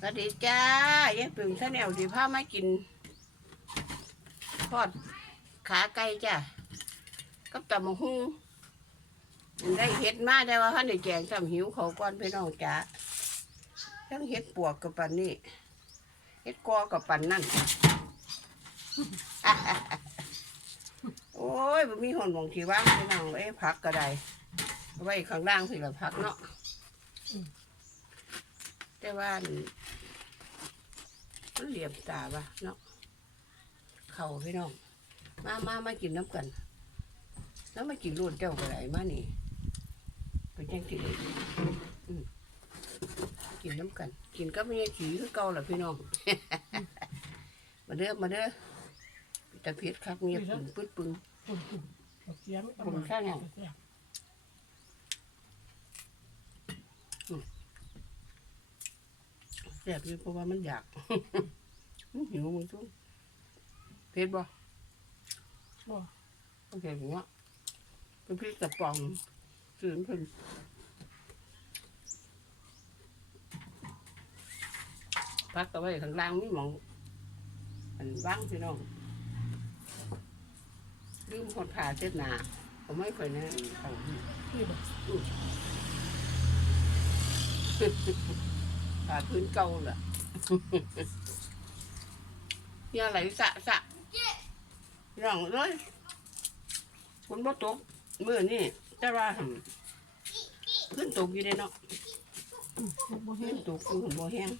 สวัสดีจ้ายายปึงท่าแนวสิพามากินทอดขาไก่จ้ากับตำมะฮุ่งได้เห็ดมาได้ว่าท่านได้แจงทำหิวเขาก่อนพี่น้องจ้าทั้งเห็ดปวกกับปันนี่เห็ดกอกับปันนั่นโอ้ยบ่มีหอนหมองที่ว่างพี่น้องเอ้ยผักก็ได้ไว้ข้างล่างสิละผักเนาะ แต่ว่าอันมันเหลี่ยมตาปะเนาะเข่าพี่น้อง มามามากินน้ำกัน แล้วมากินรวดเจ้าก็ได้มานี่เป็นจังกินอืมกินน้ำกัน กินก็ไม่ใช่ขี่คือเก่าหรอพี่น้อง มาเด้อมาเด้อตะเพียดครับเงียบปึงปึ๊ดปึงปุ่นปุ่นเอาเสียงปุ่นข้างหลัง เสียง แซ่บอยู่เพราะว่ามันอยาก มันหิวมึงทุกเผ็ดบ่บ่โอเคถึงว่าเป็นพริกกระป๋องซื้อเพิ่นพักเอาไว้ข้างล่างนี่หมองอันว่างพี่น้องลืมคนผ่าเจ็ดหนาผมไม่เคยนะเขาที่บ่ ผ่าพื้นเก่าล่ะเนี่ยอะไรสะสะร่องเลยคุณบ่ตกเมื่อนี่แต่ว่าหั่นขึ้นตกอยู่ได้เนาะขึ้นตกอยู่หั่นบ่แห้ง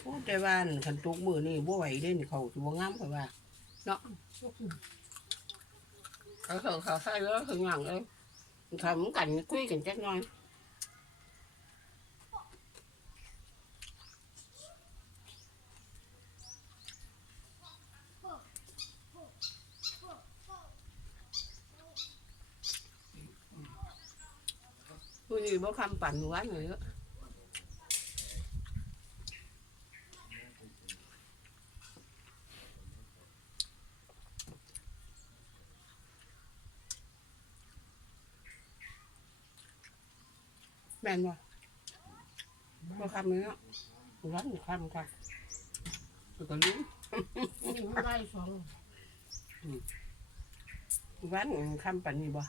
โอ้แต่ว่าอั่นตกมือนี่บ่ไหวเด้นี่เขาสิบ่งามเขาว่าเขาเขาเขาใส่แล้วถึงหลังเลยทำกันคุยกันจักหน่อย ผู้นี้บ่คำปั่นหวานเลยเนอะแม่นบ่บ่คำเลยเนาะหวานคำค่ะแล้วก็ลิ้นนี่มันได้สองหวานคำปั่นนี่บ่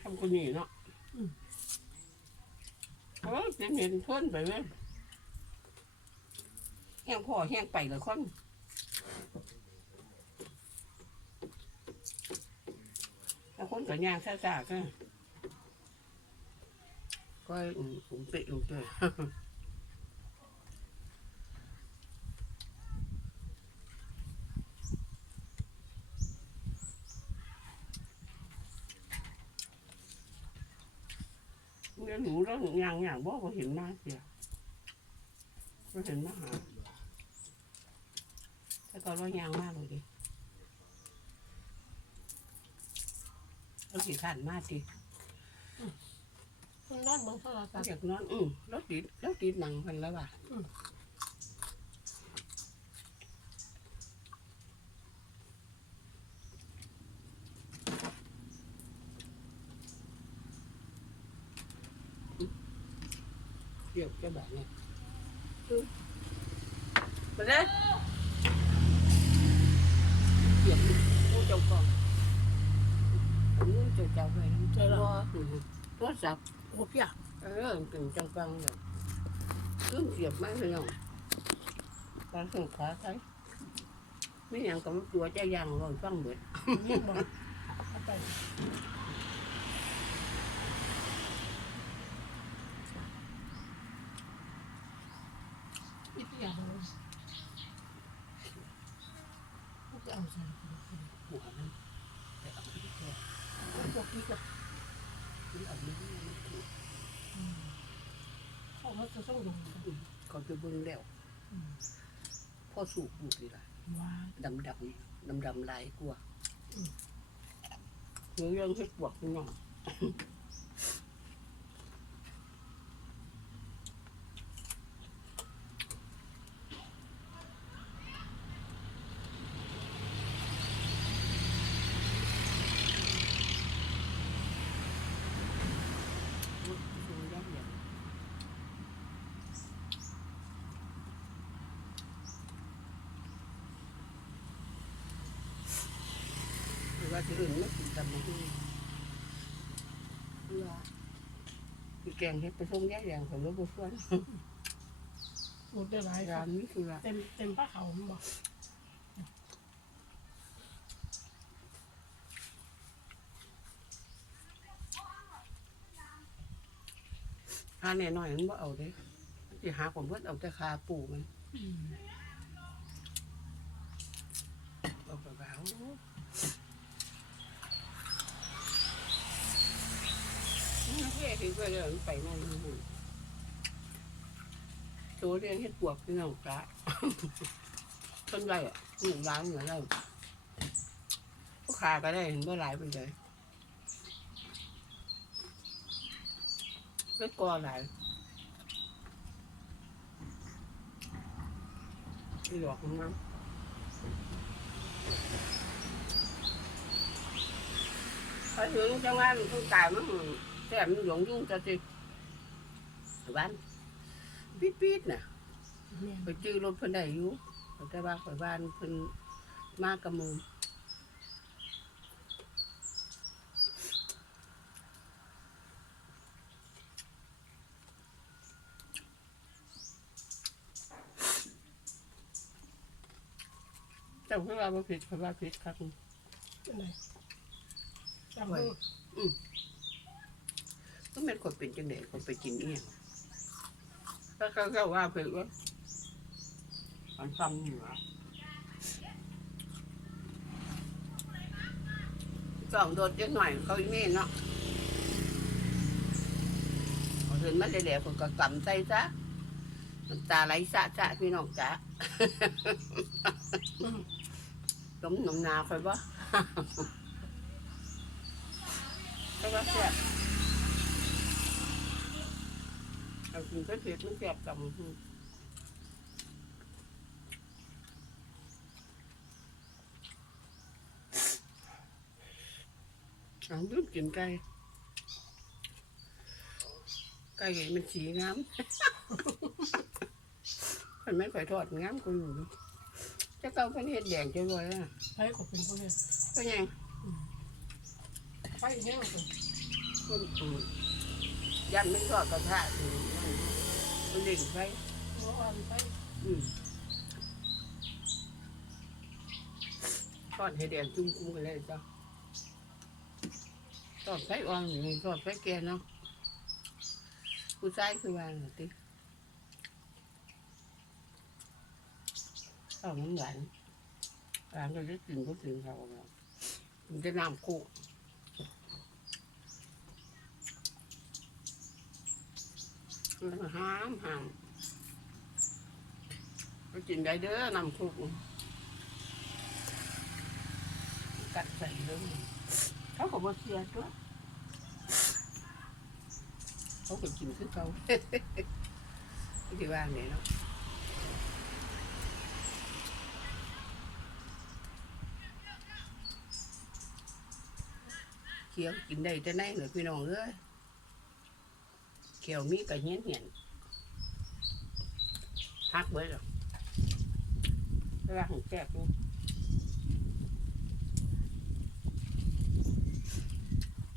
คำคนนี้เนาะ เออเป็นเห็นเพิ่นไปเว้ยแห้งพ่อแห้งไปเลยคนแล้วคนก็ย่างซ่าๆก็ก็อืมผมเปะอุ่นเตะ เรียนหนูแล้วอย่างอย่างบอกว่าเห็นมาเสียก็เห็นมาหาแต่ก็ร้อยยางมากเลยดิเราสิขันมากดิมันนอนเบิ่งโทรศัพท์อยากนอนอืมแล้วติดแล้วติดหนังกันแล้วว่ะ เดี๋ยวจะแบบนี้มาเลยเดี๋ยวมูเจ้าก่อนมูเจ้าเจ้าไปเจ้าว่าโทรศัพท์ โอ้เปีย เออเป็นจังปังเลยเครื่องเสียบไม่เลยน้องตอนส่งขาใช้ไม่อย่างกับตัวใจยางลอยฟังเบิด นี่บ่เอาไปอีเปียเลยมันจะเอาใส่ หัวมันแต่เอาไปแค่ มันพวกนี้ก็ ที่เอาไม่ได้มันถูก เข้ามาจะต้องลงกันก่อนจะเบิ่งแล้วพ่อสูบบุกดีละว้าดำดำดำดำลายกลัวเนื้อเรื่องให้ปวดพี่น้อง ว่าสิอื่นไม่กินตำมะฮึเพื่อคือแกงเฮ็ดไปส่งแยกแยงของรถบุฟเฟ่ต์หมดได้หลายคร้ารันบนี้คือว่าเต็มเต็มผ้าเขาวมันบอกหาแน่น้อยมันบ่เอาเด้สิหาผมเพิ่นเอาแต่คาปูมันอืมเอาไปเบานี่ เพื่อที่เพื่อเดินไปนั่นนู่นตัวเรียนเฮ็ดปวกพี่น้องจ้าต้นไรอะหนึ่งล้านเหมือนเราก็ขาก็ได้เห็นว่าหลายเป็นเลยไม่กลัวหลายไม่หลอกมันนะพอถึงจังหวะมันต้องตายมัน แต่มันหลงยุ่งจะจิบ้านปี๊ดๆน่ะแม่นไปจื้อรถเพิ่นได้อยู่แต่ว่าข่อยบ้านเพิ่นมากกับมือเจ้าคือว่าบ่ผิดข่อยว่าผิดครับเป็นไรจำเพิ่ง ก็แม่นคนเป็นจังได๋คนไปกินเอียงถ้าเขาเขาว่าผิดว่ามันซ้ำอยู่อะสองโดดจังหน่อยเขาอีเม่นเนาะเอาเห็นมันแหลกๆผมก็กำใสซะน้ำตาไหลสะสะพี่น้องจ๋าต้มน้ำนาค่อยบ่ค่อยว่าแซ่บ เอากินเผ็ดๆมันแซ่บจังเอาลืมกินไก่ไก่มันสีงาม มันไม่ค่อยทอดงามกูอยู่จะเก้าเป็นเห็ดแดงจังเลยอะไผ่ก็เป็นพวกนี้ก็ยังไผ่แห้งเลยมัน ยันไม่ทอดกระทะอืมมันเด่งไปเพราะว่ามันไผ่อืมทอดให้แดงจุ่มคุ้มเลยจ้ะทอดไส้อ่อนนี่ทอดไส้แกเนาะผู้ชายคือว่าน่ะติเอามันหวานหวานก็จะกินก็กินเขาเนาะมันจะน้ำคุกแล้วก็ ห้ามห้ามก็กินได้เด้อน้ำคุกกัดใส่เลยเขาก็บ่เสียตัวเขาก็กินคือเขาที่ว่าเนี่ยเนาะเคี้ยวกินได้แต่ไหนเลยพี่น้องเอ้ย ขียวมีกระเหียนเหียนพักไว้หรอกเวลาของแซ่บนี่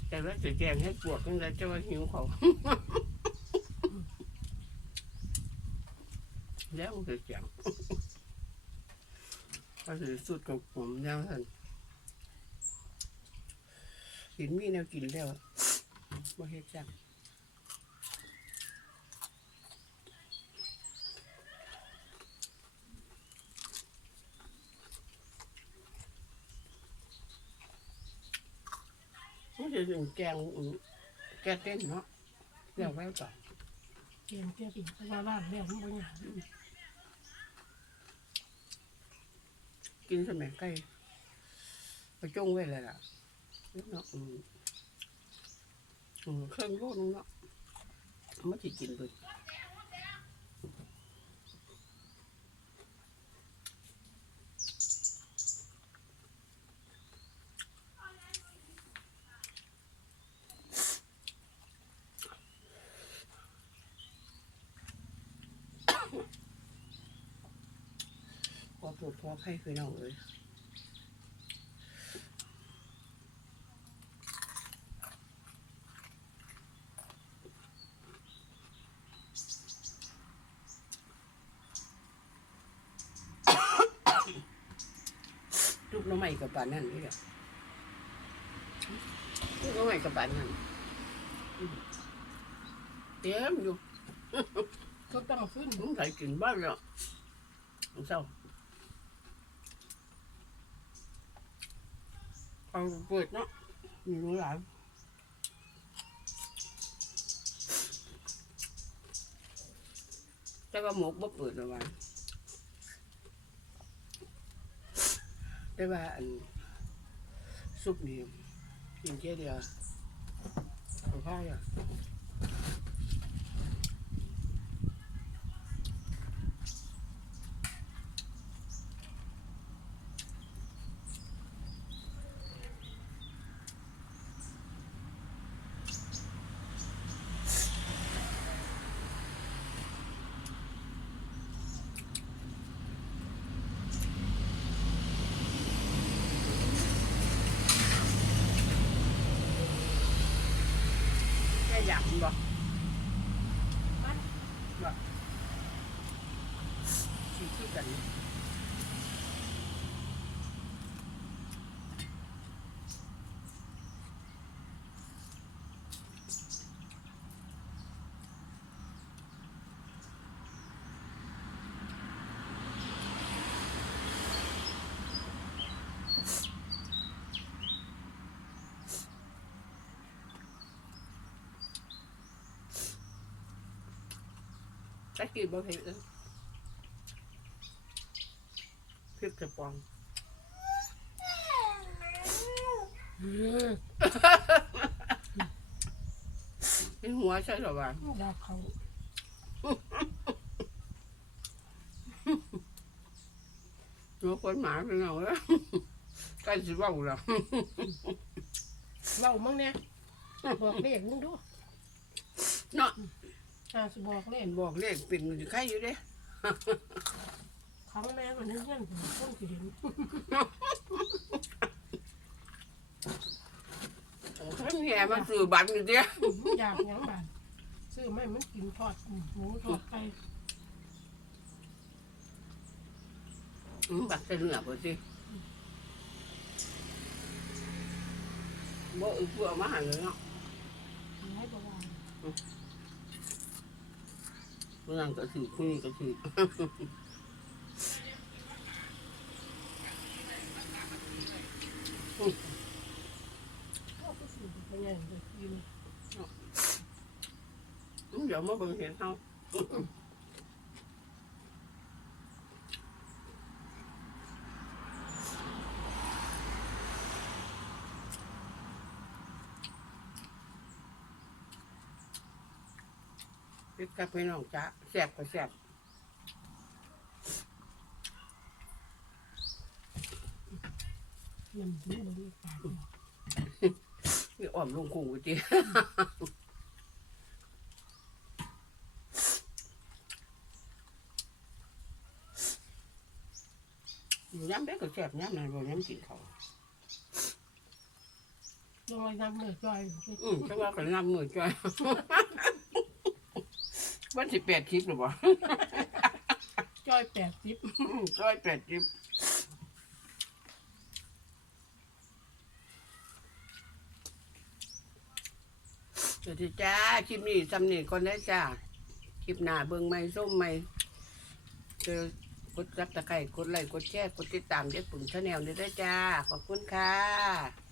แต่ว่าจะแกงให้ปวกยังไงจะว่าหิวเขาแล้วมันจะแกงก็คือสุดของผมแล้วท่านกินมีแนวกินแล้วบ่เฮ็ดจัง มันจะ ถึงแกงอืมแกเต้นเนาะเดี๋ยวไว้ก่อนเกียนเกียนอีกเพราะว่าร้านแล้วมันบางอย่างกินสมัยใกล้ไปจงไว้เลยล่ะเนาะอืมอืมเครื่องโลนึงเนาะมันจะกินเบิด วดคอไข้คือเราเลยลูกน้องใหม่กับปานนั่นนี่หลยลูกน้องใหม่กับปานนั่นเต็มอยู่ก็ตั้งขึ้นมใส่กินบ้านเนาะเศร้า เอาเปิดเนาะมีรู้หลานแต่ว่าหมกบ่เปิดเอาไว้แต่ว่าอันซุปนี่กินแค่เดียวเอาผ้าอะแค่อยาก มันบอกบอกคิดที่กัน สักกี่บ่เผ็ดเลยพริกกระป๋องอืมเป็นหัวใช่หรอวะดาบเขาหัวคนหมาเป็นเอาแล้วใกล้สิเว่าแล้วเล่ามั่งเนี่ยบอกเลขมึงดูเนาะ อ่าสิบอกเลขบอกเลขเป็นอยู่ใครอยู่เด้ครั้งแม่วันนี้เงินผมต้นสิเห็นท่านแห่มาซื้อบัตรอยู่เด้อยากหยังบานซื้อไม่มันกินทอดหมูทอดไก่อืมบัตรเสนอบ่สิบ่อึกบ่เอามาใหันเลยเนาะ ให้บอกว่าเมื่อนั้นก็ถือคุยก็ถือก็ไปซื้อไปใหญ่เลยกินอืมเดี๋ยวมาเบิ่งเห็นเฮา พิดกับพี่น้องจ้าแซ่บก็แซ่บมันถึงบริการนี่อ้อมลงคุงกูจีอยู่ย้ำได้ก็แซ่บย้ำนั่นบ่ย้ำกินเขาวลงไปน้ำเนื้อจอยอืมแต่ว่าก็น้ำมือจ้อย วันสิแปดคลิปหรือเปล่าจอยแปดสิบจ้อยแปดคลิปสวัสดีจ้า คลิปนี้สำเนีก่อนได้จ้า คลิปหน้าเบิ่งไม่ส้มไม่เจอกดซับตะไคร้กดไลค์กดแชร์กดติดตามเด็กปุ่มชาแนลได้ด้วยจ้า ขอบคุณค่ะ